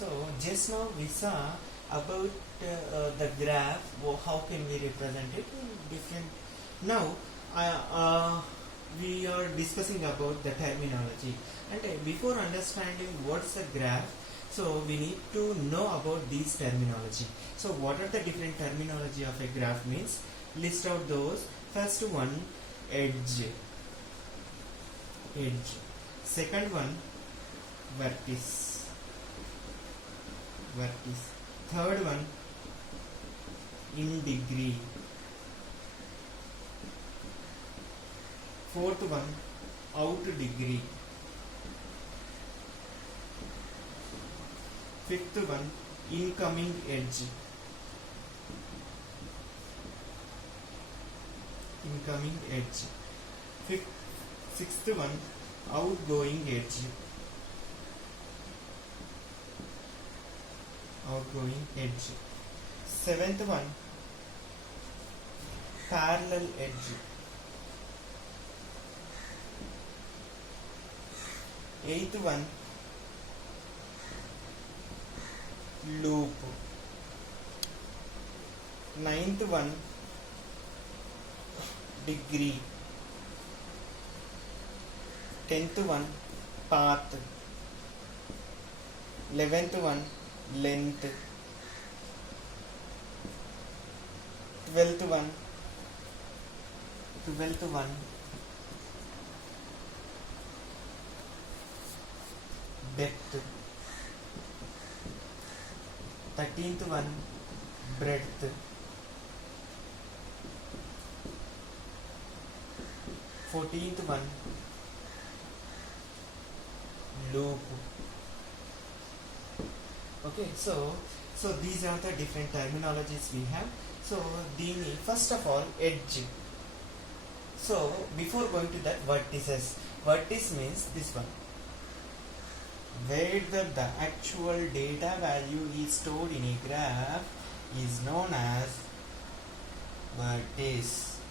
So just now we saw about the graph. How can we represent it in different? Now we are discussing about the terminology. And before understanding what's a graph, so we need to know about these terminology. So what are the different terminology of a graph means? List out those. First one, edge. Second one, vertex. Third one, in degree. Fourth one, out degree. Fifth one, incoming edge. Sixth one, outgoing edge. Seventh one, parallel edge. Eighth one, loop. Ninth one, degree. 10th one, path. 11th one, length. 12th one, depth. 13th one, breadth. 14th one, loop. Okay, so these are the different terminologies we have. So first of all, edge. So before going to that, vertices. Vertex means this one, where the actual data value is stored in a graph is known as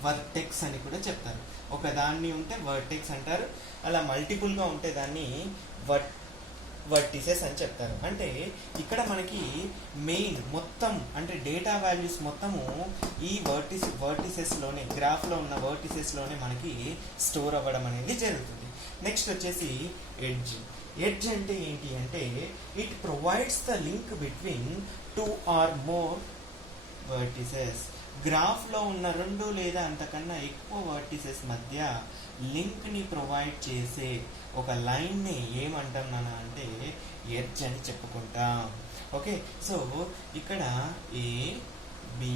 vertex అని కూడా చెప్తారు. ఒక దాన్ని ఉంటే vertex అంటారు, అలా మల్టిపుల్గా ఉంటే దాన్ని వర్టిసెస్ అని చెప్తారు. అంటే ఇక్కడ మనకి మెయిన్ మొత్తం అంటే డేటా వాల్యూస్ మొత్తము ఈ వర్టిసెస్లోనే, గ్రాఫ్లో ఉన్న వర్టిసెస్లోనే మనకి స్టోర్ అవ్వడం అనేది జరుగుతుంది. నెక్స్ట్ వచ్చేసి ఎడ్జ్. ఎడ్జ్ అంటే ఏంటి అంటే it provides the link between 2 or more vertices. గ్రాఫ్లో ఉన్న 2 లేదా అంతకన్నా ఎక్కువ వర్టిసెస్ మధ్య లింక్ని ప్రొవైడ్ చేసే ఒక లైన్ని ఏమంటున్నాను అంటే ఎడ్జ్ అని చెప్పుకుంటాం. ఓకే, సో ఇక్కడ ABCD,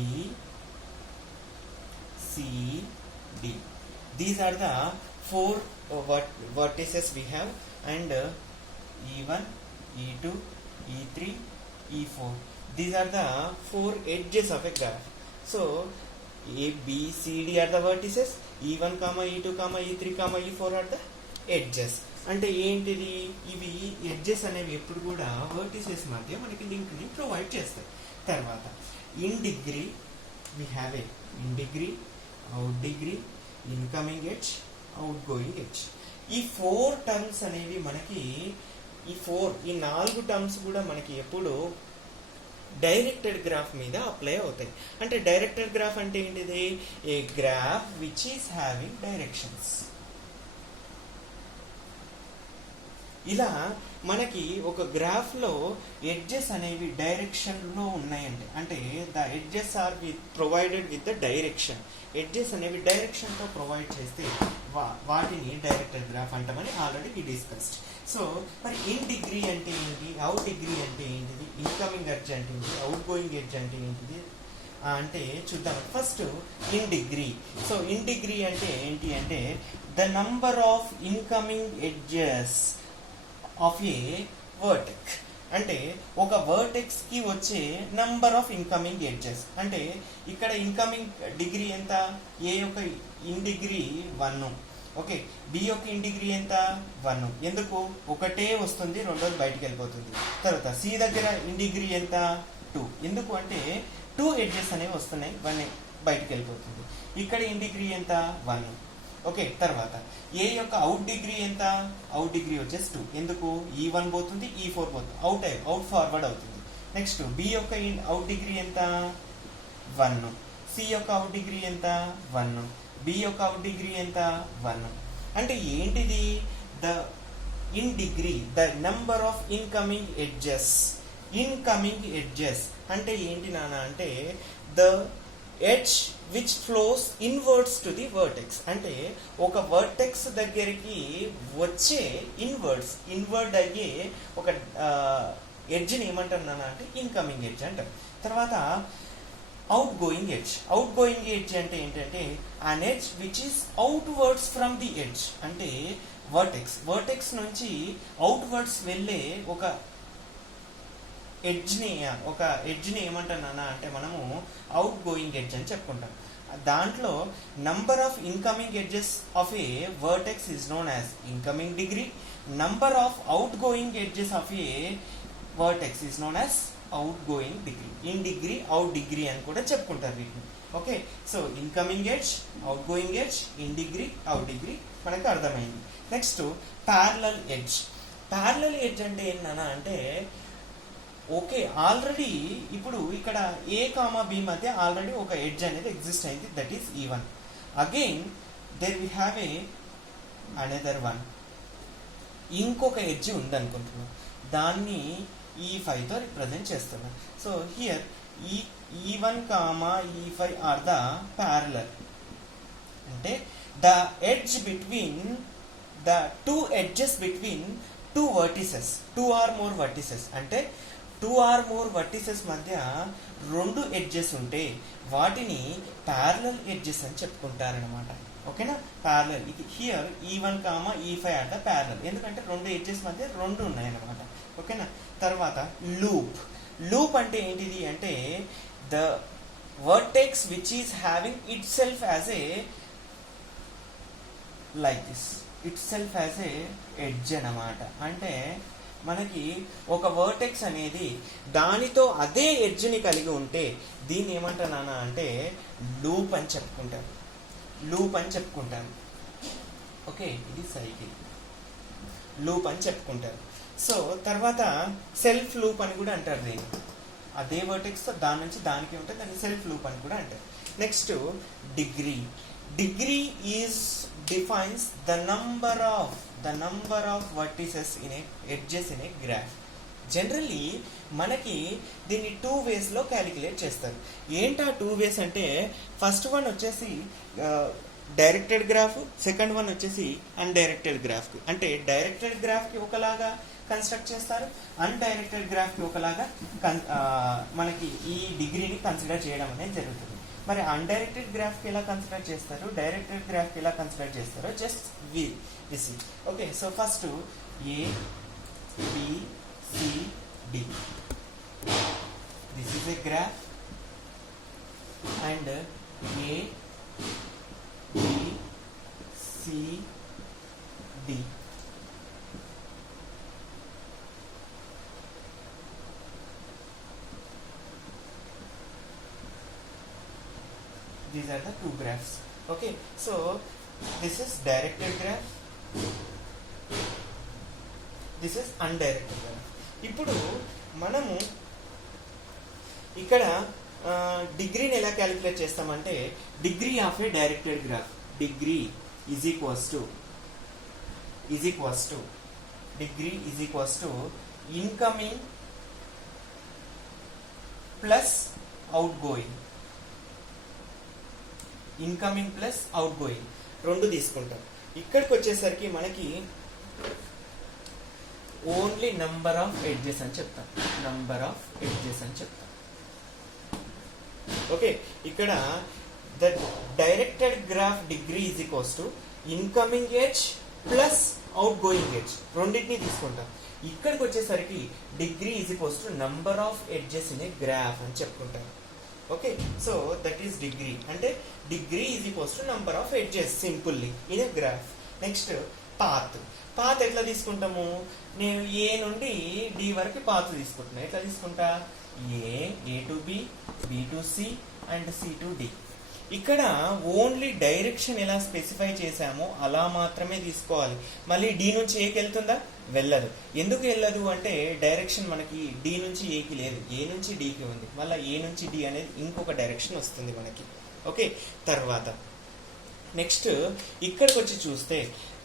these are the 4 vertices we have, and E1, E2, E3, E4. These are the 4 edges of a graph. So A, B, C, D are the vertices. E1, E2, E3, E4 are the edges. అంటే ఏంటిది, ఇవి edges అనేవి ఎప్పుడు కూడా vertices మధ్య మనకి లింక్ని provide చేస్తాయి. తర్వాత in degree we have A in degree, out degree, incoming edge, outgoing edge. ఈ 4 టర్మ్స్ అనేవి మనకి ఈ 4 టర్మ్స్ కూడా మనకి ఎప్పుడు డైరెక్టెడ్ గ్రాఫ్ మీద అప్లై అవుతాయి. అంటే డైరెక్టెడ్ గ్రాఫ్ అంటే ఏంటిది, a graph which is having directions. ఇలా మనకి ఒక గ్రాఫ్లో ఎడ్జెస్ అనేవి డైరెక్షన్లో ఉన్నాయంటే, అంటే the edges are provided with the direction. Edges అనేవి డైరెక్షన్తో ప్రొవైడ్ చేస్తే వాటిని డైరెక్టెడ్ గ్రాఫ్ అంటామని ఆల్రెడీ వి డిస్కస్డ్. సో మరి ఇన్ డిగ్రీ అంటే ఏంటి, అవుట్ డిగ్రీ అంటే ఏంటిది, ఇన్కమింగ్ ఎడ్జ్ అంటే ఏంటి, అవుట్ గోయింగ్ ఎడ్జ్ అంటే ఏంటిది అంటే చూద్దాం. First in degree. So in degree అంటే ఏంటి అంటే the number of incoming edges of A vertex. అంటే ఒక వర్టెక్స్ కి వచ్చే నంబర్ ఆఫ్ ఇన్కమింగ్ ఎడ్జెస్. అంటే ఇక్కడ ఇన్కమింగ్ డిగ్రీ ఎంత, ఏ యొక్క ఇన్ డిగ్రీ 1, ఓకే, బి యొక్క ఇన్ డిగ్రీ ఎంత 1. ఎందుకు, ఒకటే వస్తుంది, రెండోది బయటికి వెళ్ళిపోతుంది. తర్వాత సి దగ్గర ఇన్ డిగ్రీ ఎంత 2. ఎందుకు అంటే 2 ఎడ్జెస్ అనేవి వస్తున్నాయి, 1 బయటికి వెళ్ళిపోతుంది. ఇక్కడ ఇన్ డిగ్రీ ఎంత 1. ఓకే, తర్వాత ఏ యొక్క అవుట్ డిగ్రీ ఎంత? అవుట్ డిగ్రీ వచ్చేసి 2. ఎందుకు? E1 పోతుంది, E4 పోతుంది, అవుట్ ఫార్వర్డ్ అవుతుంది. నెక్స్ట్ బి యొక్క అవుట్ డిగ్రీ ఎంత? 1. సి యొక్క అవుట్ డిగ్రీ ఎంత? 1. బి యొక్క అవుట్ డిగ్రీ ఎంత? 1. అంటే ఏంటిది? The in degree, the number of incoming edges. Incoming edges అంటే ఏంటి నాన్న అంటే the edge which flows inwards to the vertex. అంటే ఒక వర్టెక్స్ దగ్గరికి వచ్చే ఇన్వర్డ్ అయ్యే ఒక ఎడ్జ్ని ఏమంటారు నాన్న అంటే ఇన్కమింగ్ ఎడ్జ్ అంటారు. తర్వాత outgoing edge. Outgoing edge అంటే ఏంటంటే an edge which is outwards from the edge. అంటే వర్టెక్స్ నుంచి అవుట్వర్డ్స్ వెళ్ళే ఒక ఎడ్జ్ని ఏమంటున్నానా అంటే మనము అవుట్ గోయింగ్ ఎడ్జ్ అని చెప్పుకుంటాం. దాంట్లో number of incoming edges of A vertex is known as incoming degree. Number of out going edges of A vertex is known as out going degree. In degree, out degree అని కూడా చెప్పుకుంటారు వీటిని. Okay, so incoming edge, outgoing edge, in degree, out degree మనకు అర్థమైంది. Next parallel edge. Parallel edge అంటే ఏంటన్నా అంటే okay, already ఇప్పుడు ఇక్కడ ఏ కామా బి మధ్య ఆల్రెడీ ఒక ఎడ్జ్ అనేది ఎగ్జిస్ట్ అయింది, that is E1. Again there we have a another one. ఇంకొక ఎడ్జ్ ఉందనుకుంటున్నాం, దాన్ని E5తో రిప్రజెంట్ చేస్తున్నాం. So here E1 comma E5 are the parallel. అంటే the edge between the two edges between two vertices, 2 or more vertices. అంటే 2 or more vertices మధ్య 2 edges ఉంటే వాటిని ప్యారలల్ ఎడ్జెస్ అని చెప్పుకుంటారనమాట. ఓకేనా, ప్యారలల్. ఇది here E1 comma E5 are the parallel. ఎందుకంటే 2 edges మధ్య 2 ఉన్నాయన్నమాట. ఓకేనా, తర్వాత లూప్ అంటే ఏంటిది అంటే the vertex which is having it self as a like this, it self as a edge అన్నమాట. అంటే మనకి ఒక వర్టెక్స్ అనేది దానితో అదే ఎడ్జ్ని కలిగి ఉంటే దీన్ని ఏమంటున్నానా అంటే లూప్ అని చెప్పుకుంటారు. ఓకే, ఇది సైకిల్ లూప్ అని చెప్పుకుంటారు. సో తర్వాత సెల్ఫ్ లూప్ అని కూడా అంటారు దీన్ని. అదే వర్టెక్స్ దాని నుంచి దానికి ఉంటే దాన్ని సెల్ఫ్ లూప్ అని కూడా అంటారు. Next degree is defines the number of vertices in a edges in a graph. Generally మనకి దీన్ని 2 waysలో క్యాలిక్యులేట్ చేస్తారు. ఏంటా 2 ways అంటే ఫస్ట్ వన్ వచ్చేసి డైరెక్టెడ్ గ్రాఫ్, సెకండ్ వన్ వచ్చేసి అన్డైరెక్టెడ్ గ్రాఫ్. అంటే డైరెక్టెడ్ గ్రాఫ్కి ఒకలాగా కన్స్ట్రక్ట్ చేస్తారు, అన్డైరెక్టెడ్ గ్రాఫ్కి ఒకలాగా మనకి ఈ డిగ్రీని కన్సిడర్ చేయడం అనేది జరుగుతుంది. మరి అన్డైరెక్టెడ్ గ్రాఫ్కి ఎలా కన్సిడర్ చేస్తారు, డైరెక్టెడ్ గ్రాఫ్కి ఎలా కన్సిడర్ చేస్తారో just this. Okay, so first A, B, C, D. This is a graph and A, B, C, D. These are the 2 graphs. Okay, so this is directed graph, this is undirected graph. ఇప్పుడు మనము ఇక్కడ డిగ్రీని ఎలా calculate చేస్తామంటే degree of A directed graph, degree is equals to incoming plus out going. Incoming plus out going 2 తీసుకుంటాం. ఇక్కడికి వచ్చేసరికి మనకి ఓన్లీ నంబర్ ఆఫ్ ఎడ్జెస్ అని చెప్తాం. ఓకే, ఇక్కడ the directed graph degree is equals to incoming edge plus outgoing edge, రెండింటిని తీసుకుంటాం. ఇక్కడికి వచ్చేసరికి degree is equals to number of edges in a graph అని చెప్పుకుంటాం. Okay, so that is degree. అంటే degree is equals to number of edges simply in a graph. Next path ఎట్లా తీసుకుంటాము? నేను ఏ నుండి డి వరకు పాత్ తీసుకుంటున్నా. ఎట్లా తీసుకుంటా? A to B, B to C and C to D. ఇక్కడ ఓన్లీ డైరెక్షన్ ఎలా స్పెసిఫై చేశామో అలా మాత్రమే తీసుకోవాలి. మళ్ళీ డి నుంచి ఏకి వెళ్తుందా? వెళ్ళదు. ఎందుకు వెళ్ళదు అంటే డైరెక్షన్ మనకి డి నుంచి ఏకి లేదు, ఏ నుంచి డికి ఉంది. మళ్ళీ ఏ నుంచి డి అనేది ఇంకొక డైరెక్షన్ వస్తుంది మనకి. ఓకే, తర్వాత నెక్స్ట్ ఇక్కడికి వచ్చి చూస్తే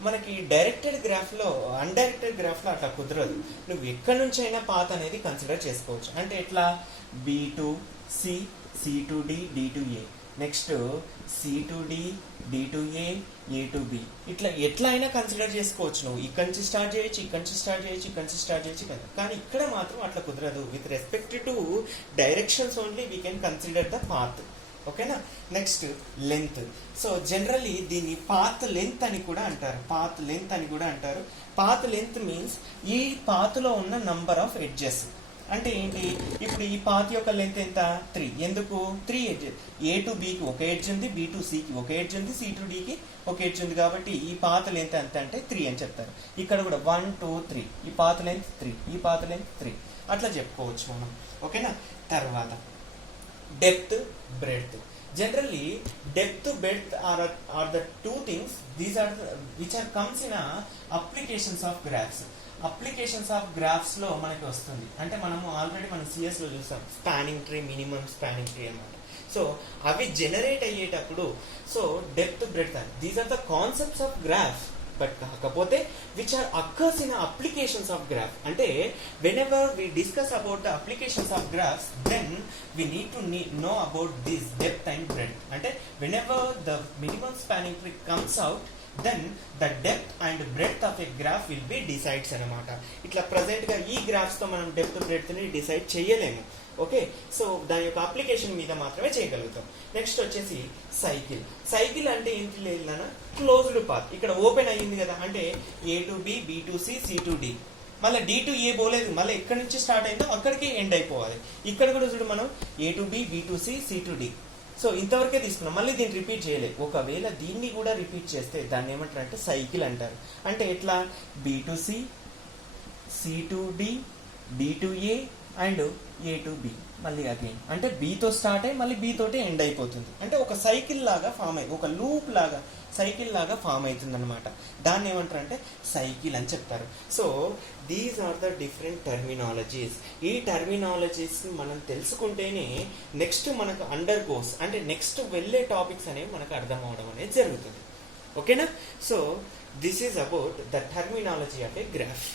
మనకి డైరెక్టెడ్ గ్రాఫ్లో అన్డైరెక్టెడ్ గ్రాఫ్లో అట్లా కుదరదు. నువ్వు ఎక్కడి నుంచి అయినా పాత్ అనేది కన్సిడర్ చేసుకోవచ్చు. అంటే ఎట్లా? B to C, C to D, D to A, next C to D, D to A, A to B, ఇట్లా ఎట్లా అయినా కన్సిడర్ చేసుకోవచ్చు. నువ్వు ఇక్కడి నుంచి స్టార్ట్ చేయొచ్చు, ఇక్కడి నుంచి స్టార్ట్ చేయొచ్చు, ఇక్కడి నుంచి స్టార్ట్ చేయొచ్చు కదా. కానీ ఇక్కడ మాత్రం అట్లా కుదరదు. With respect to directions only we can consider the path. ఓకేనా? Next length. సో జనరల్లీ దీన్ని పాత్ లెంత్ అని కూడా అంటారు. పాత్ లెంత్ అని కూడా అంటారు. పాత్ లెంత్ మీన్స్ ఈ పాత్లో ఉన్న నంబర్ ఆఫ్ ఎడ్జెస్. అంటే ఏంటి? ఇప్పుడు ఈ పాత్ యొక్క లెంత్ ఎంత? 3. ఎందుకు? 3 ఎడ్జెస్. ఏ టు బికి ఒక ఎడ్జ్ ఉంది, బి టు సికి ఒక ఎడ్జ్ ఉంది, సి టు డికి ఒక ఎడ్జ్ ఉంది. కాబట్టి ఈ పాత్ లెంత్ ఎంత అంటే 3 అని చెప్తారు. ఇక్కడ కూడా 1 2 3, ఈ పాత్ లెంత్ 3, ఈ పాత్ లెంత్ 3, అట్లా చెప్పుకోవచ్చు మనం. ఓకేనా? తర్వాత depth, breadth. Generally, depth, breadth are the two things. These are which are comes in applications of graphs. Applications of graphs లో మనకి వస్తుంది. అంటే మనము ఆల్రెడీ మనం సిఎస్ లో చూసాం spanning tree, minimum spanning tree అన్నమాట. సో అవి జనరేట్ అయ్యేటప్పుడు so depth, breadth, these are the concepts of graph. But కాకపోతే which are occurs in applications of graph. అంటే whenever we discuss about the applications of graphs then we need to know about this depth and breadth. అంటే whenever the minimum spanning tree comes out then the depth and breadth of a graph will be decides అనమాట. ఇట్లా present గా ఈ graphs తో మనం depth, breadth ని decide చేయలేము. Okay, so దాని యొక్క అప్లికేషన్ మీద మాత్రమే చేయగలుగుతాం. నెక్స్ట్ వచ్చేసి సైకిల్. సైకిల్ అంటే ఏంటి లేదన్నా? Closed path. ఇక్కడ ఓపెన్ అయ్యింది కదా, అంటే A to B, B to C, C to D, మళ్ళీ డి టు ఏ పోలేదు, మళ్ళీ ఎక్కడి నుంచి స్టార్ట్ అయిందో అక్కడికి ఎండ్ అయిపోవాలి. ఇక్కడ కూడా చూడు మనం A to B, B to C, C to D. So ఇంతవరకే తీసుకున్నాం, మళ్ళీ దీన్ని రిపీట్ చేయలేదు. ఒకవేళ దీన్ని కూడా రిపీట్ చేస్తే దాన్ని ఏమంటారు అంటే సైకిల్ అంటారు. అంటే ఎట్లా? B to C, C to D, D to A and A to B, మళ్ళీ అగైన్ అంటే బితో స్టార్ట్ అయ్యి మళ్ళీ బి తోటి ఎండ్ అయిపోతుంది. అంటే ఒక సైకిల్ లాగా ఫామ్ అయ్యి, ఒక లూప్ లాగా సైకిల్ లాగా ఫామ్ అవుతుంది అనమాట. దాన్ని ఏమంటారు అంటే సైకిల్ అని చెప్తారు. So these are the different terminologies. ఈ టర్మినాలజీస్ మనం తెలుసుకుంటేనే నెక్స్ట్ మనకు అండర్ గోస్ అంటే నెక్స్ట్ వెళ్ళే టాపిక్స్ అనేవి మనకు అర్థం అవడం అనేది జరుగుతుంది. ఓకేనా? So this is about the terminology of a graph.